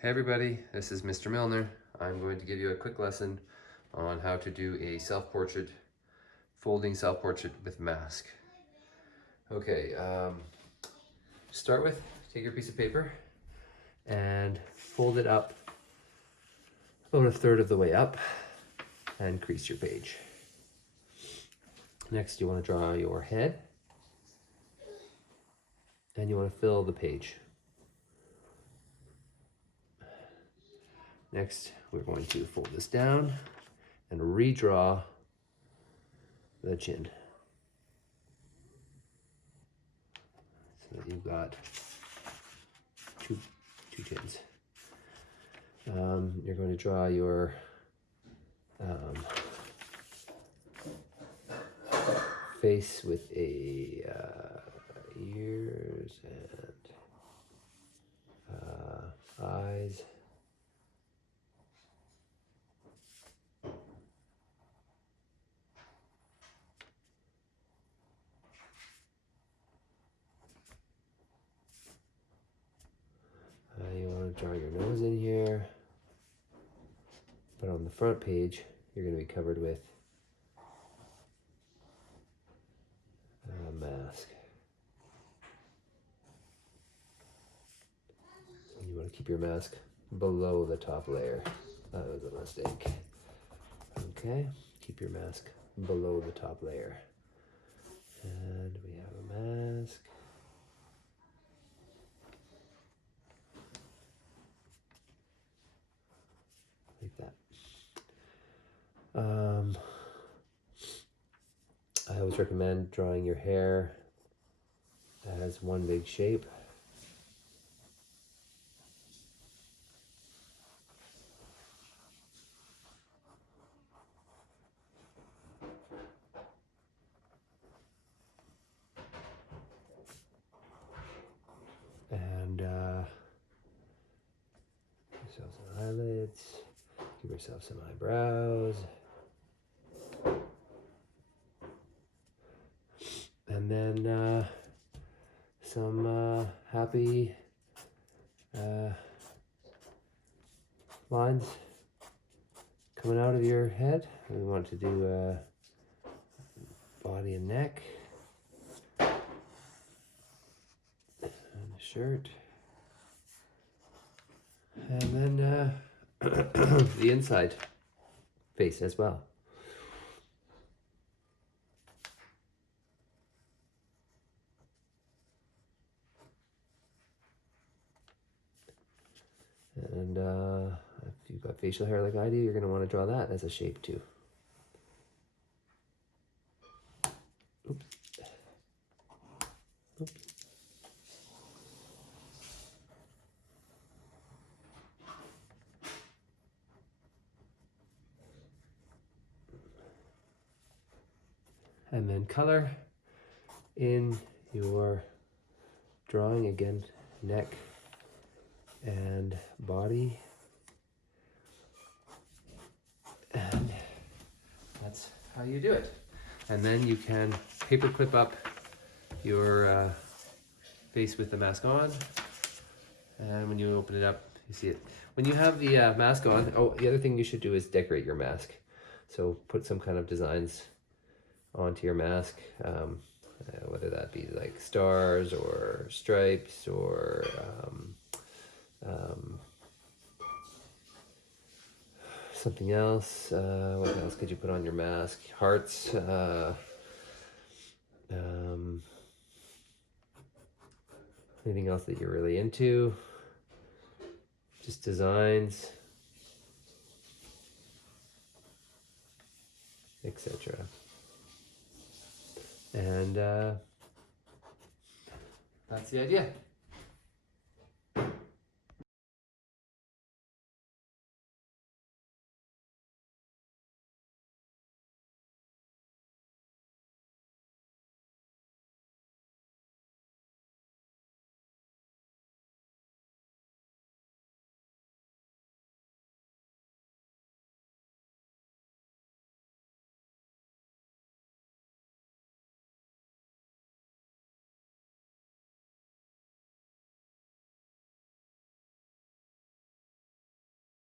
Hey everybody, this is Mr. Milner. I'm going to give you a quick lesson on how to do a self-portrait, folding self-portrait with mask. Okay, start with, take your piece of paper and fold it up about a third of the way up and crease your page. Next, you want to draw your head and you want to fill the page. Next, we're going to fold this down and redraw the chin. So that you've got two chins. You're going to draw your face with a ears and eyes. You want to draw your nose in here, but on the front page you're going to be covered with a mask. And you want to keep your mask below the top layer. That was a mistake. Okay, keep your mask below the top layer. And we have a mask. Like that. I always recommend drawing your hair as one big shape. And give yourself some eyelids, give yourself some eyebrows. And then some happy lines coming out of your head. We want to do body and neck, and a shirt, and then the inside face as well. And if you've got facial hair like I do, you're going to want to draw that as a shape too. Oops. Oops. And then color in your drawing, again, neck and body. And that's how you do it. And then you can paper clip up your face with the mask on. And when you open it up, you see it. When you have the mask on, oh, the other thing you should do is decorate your mask. So put some kind of designs onto your mask, whether that be like stars or stripes or something else. What else could you put on your mask? Hearts. Anything else that you're really into? Just designs, etc. And that's the idea.